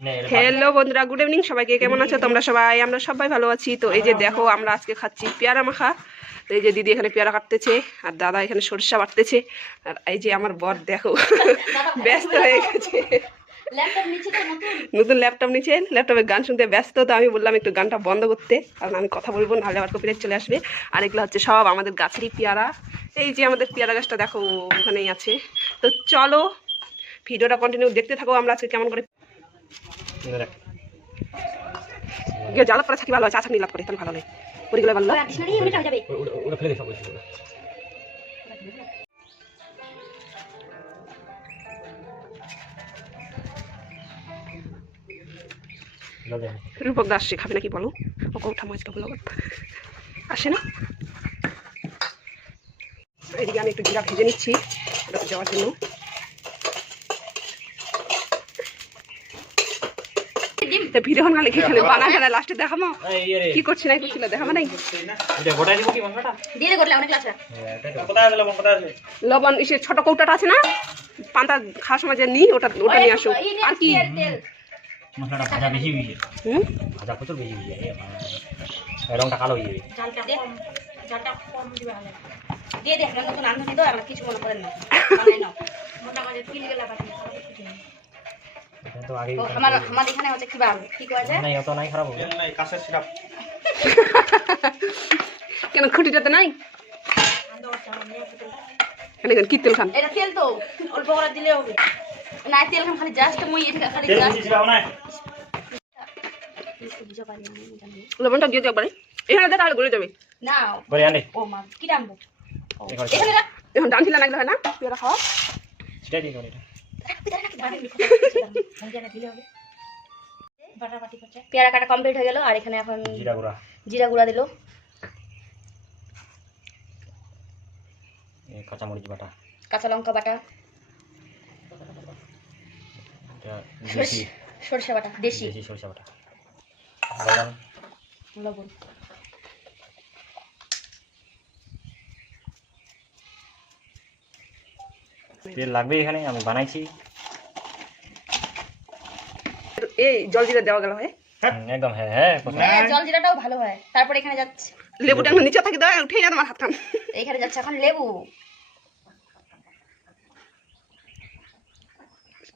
Hello বন্ধুরা good evening সবাইকে কেমন আছো? তোমরা সবাই আমরা সবাই ভালো আছি। তো এই যে দেখো আমরা আজকে খাচ্ছি পেয়ারা মাখা। তো এই যে দিদি এখানে পেয়ারা কাটতেছে আর দাদা এখানে সরিষা বাটতেছে। আর এই যে আমার বর দেখো ব্যস্ত হয়ে গেছে। নতুন। ল্যাপটপ নিচে ল্যাপটপে গান শুনতে ব্যস্ত তো আমি বললাম একটু গানটা বন্ধ করতে কারণ আমি কথা বলব নাহলে আবার কপিরাইট চলে আসবে। আর এগুলো হচ্ছে সব আমাদের গাছেরই পেয়ারা। এই যে আমাদের পেয়ারা গাছটা দেখো ওখানেই আছে। তো চলো ভিডিওটা কন্টিনিউ দেখতে থাকো আমরা আজকে কেমন করে জ্বালাত করে থাকি ভালো আছে নিলাপ করে তাহলে ভালো লাগে পরিগুলো ভালো ওটা ফেলে দে সব রূপক দাস আসছে খাবে নাকি বলো? ও কৌঠা মাছ খাব লগত। আসে না? এদিকে আমি একটু জিরা ভেজে নিচ্ছি যাওয়ার জন্য। তা ভিডিও না লিখে এখানে বানা খেলা লাস্টে দেখাবো কি করছি নাই করছিল দেখাবো নাই? আছে লবণ ইসে ছোট কৌটাটা আছে না? পান্তা খাওয়ার সময় যে নিই ওটা ওটা নিয়ে আসো। আর কি? মশলাটা ভাজা বেশি হয়েছে হুম? ভাজা প্রচুর বেশি হয়েছে এই রংটা কালো হয়ে যাবে জালটা কম দিবে ভালো দিয়ে দে আমরা নতুন আনছি তো আমরা কিছু মনে করেন না। মোটা করে তুই গেলা বাকি এটা তো আগে আমার আমার এখানে হচ্ছে কি বাম কি কয় যায় নাই অত নাই খারাপ হবে। কেন খুঁটিটাতে নাই? এখানে কি তেল খান? এটা তেল তো অল্প করে দিলে হবে। না তেল খাম খালি জাস্ট মই এটা খালি জাস্ট লবণটা দিয়ে দিও একবারে। এখানে দে তাহলে গলে যাবে। না। বলে আনে। ও মা কি রাখব এখানে এখানে রাখ। এখন ডান ছিল না হয় না? পেয়ারা খাওয়া? সেটা দিয়ে করে এটা পেয়ারা কাটা কমপ্লিট হয়ে গেল আর এখানে এখন জিরা গুঁড়া। জিরা গুঁড়া দিল। কাঁচামরিচ বাটা। কাঁচা লঙ্কা বাটা। সরষে বাটা দেশি। দেশি সরিষা বাটা। লবণ। তেল লাগবে এখানে আমি বানাইছি। এই জল জিরা দেওয়া গেল হয়? একদম হ্যাঁ হ্যাঁ হ্যাঁ জল জিরাটাও ভালো হয়। তারপর এখানে যাচ্ছে। লেবুটা এখন নিচে থাকে দাও উঠে যা তোমার হাত খান এখানে যাচ্ছে এখন লেবু।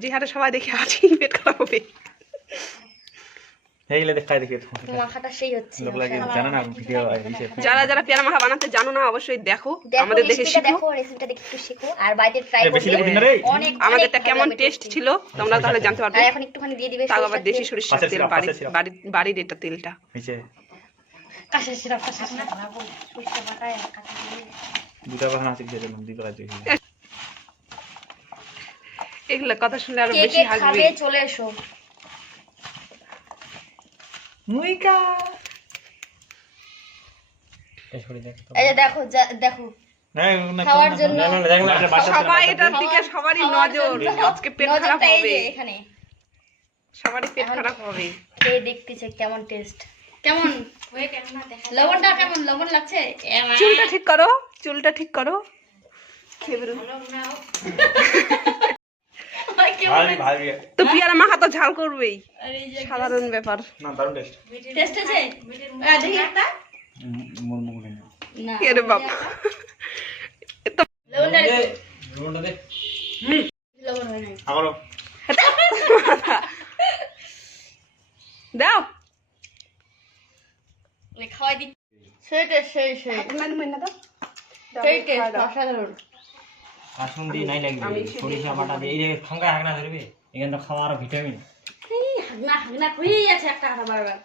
যে হাটে সবাই দেখে আছি পেট খারাপ হবে। এইগুলো দেখাই দেখি মাখাটা সেই হচ্ছে জানা না ভিডিও যারা যারা পেয়ারা মাখা বানাতে জানো না অবশ্যই দেখো দেখো আমাদের দেখে শিখো। দেখো রেসিপিটা দেখে একটু শিখো আর বাড়িতে ট্রাই এ, বেশি লেবু করবে দিন না রে। অনেক আমাদেরটা কেমন টেস্ট ছিল তোমরা তাহলে জানতে পারবে। এখন একটুখানি দিয়ে দিবে তাও আবার দেশি সরিষার তেল সিরাপ, বাড়ির এটা তেলটা। নিচে। কাঁচের সিরাপ কাঁচের সিরাপ বানাবো সরিষা বাটায় আর কাঁচা দুটা বাহানা আছে দিয়ে দিলাম দুই বেলা এগুলো কথা শুনলে আরও বেশি হাসবে। চলে এসো। মুইকা টেস্ট করে দেখ তো। এই দেখো দেখো খাওয়ার জন্য না, না, দেখ না, এটা বাচ্চা ছেলে, সবাই এটার দিকে সবারই নজর আজকে পেট খারাপ হবে এখানে সবারই পেট খারাপ হবে কে দেখতেছে কেমন টেস্ট কেমন লবণটা কেমন লবণ লাগছে চুলটা ঠিক করো চুলটা ঠিক করো খেয়ে। তো পেয়ারা মাখা তো ঝাল করবেই। সাধারণ ব্যাপার। না, দারুণ taste। টেস্ট আছে? দেখি একটা। মুড় মুড় না কে বাপ? তো লবণটা দে, লবণটা দে। লবণ হয় নাই। আবারও। দাও। মানে খাওয়াই দি সেই টেস্ট সেই সেই। মানে মানে দাও সেই টেস্ট অসাধারণ। আসুন দিয়ে নাই লাগবে। সরিষা বাটা দিয়ে এই হাগনা ধরবে এখানে তো খাওয়ার ভিটামিন এই হাগনা হাগনা হয়েই আছে একটা কথা বারবার।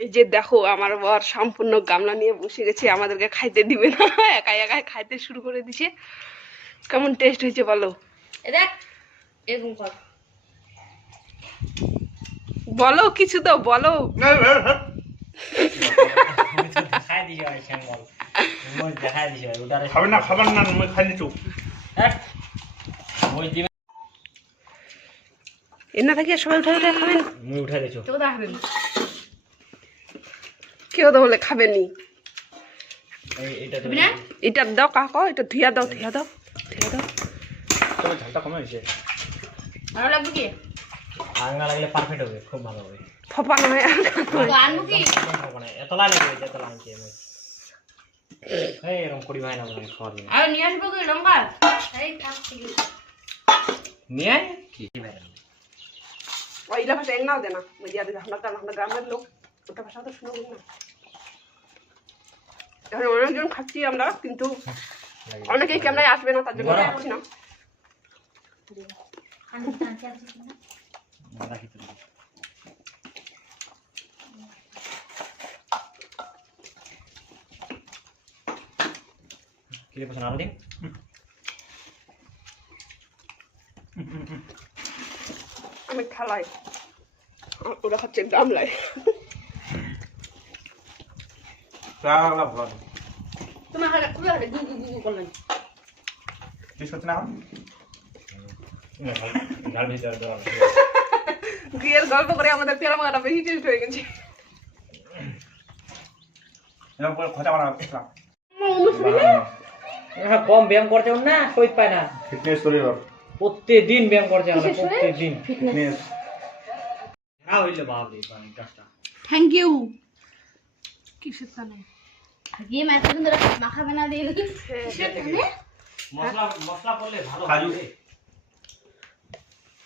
এই যে দেখো আমার বর সম্পূর্ণ গামলা নিয়ে বসে গেছে আমাদেরকে খাইতে দিবে না একাই একাই খাইতে শুরু করে দিছে। কেমন টেস্ট হয়েছে বলো? দেখ এরকম কর। বলো কিছু তো বলো। দেখাই দিছে ভাই শ্যামল মই দেখাই দিছে ভাই ওটারে খাবেন না খাবেন না মই খাই নিচু হ্যাট। মই দিবে এনা থেকে সবাই উঠে উঠে খাবেন? মই উঠাই দিছো। কেউ দেখাবেন কেউ তো বলে খাবেনি। এটা তো দিবি না? এটা দাও কাকো এটা ধুয়া দাও ধুয়া দাও ধুয়া দাও। তবে ঝালটা কমে হয়েছে। ভালো লাগবে কি? আঙা লাগলে পারফেক্ট হবে খুব ভালো হবে। ফপা নয় আনব কি? এত লাগে এত লাগে এই এরকম করি ভাই না বলে খাওয়ার জন্য আর নিয়ে আসব কি লঙ্কা এই থাক নিয়ে আয় কি ভাই ওইলা ভাষা এক নাও দে না ওই দিয়া আমরা আমরা গ্রামের লোক ওটা ভাষা তো শুনব না এখন অনেকজন খাচ্ছি আমরা কিন্তু অনেকেই ক্যামেরায় আসবে না তার জন্য। করছি না রাখি তো কি পছন্দ আরও আমি খালাই। ওরা খাচ্ছে গামলায়। তোমার হাতে খুলে হাতে গু গু গু করলেন। ঝাল ভিতরে দেওয়া বিয়ের গল্প করে আমাদের পেয়ারা মাখাটা বেশি টেস্ট হয়ে গেছে। হ্যাঁ কম ব্যায়াম করছে না শরীর পায় না। ফিটনেস শরীর প্রত্যেক দিন ব্যায়াম করছে আমরা প্রত্যেক দিন হ্যাঁ হইলে বাবরে মানে গাছটা থ্যাংক ইউ কিসের তানে গিয়ে ম্যাচ সুন্দর মাখাবে না দিয়ে মশলা মশলা করলে ভালো কাজু।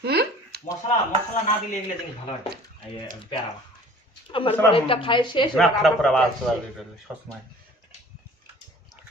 হুম? মশলা মশলা না দিলে এগুলো জিনিস ভালো হয় পেয়ারা মাখা। আমার পরেরটা খায় শেষ এবার আমার সবসময়।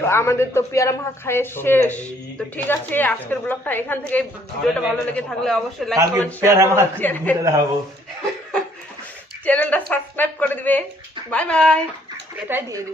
তো আমাদের তো পিয়ারা মাখা খায় শেষ। তো ঠিক আছে আজকের ব্লগটা এখান থেকে ভিডিওটা ভালো লেগে থাকলে অবশ্যই লাইক কমেন্ট চ্যানেলটা সাবস্ক্রাইব করে দিবে। বাই বাই এটাই দিয়ে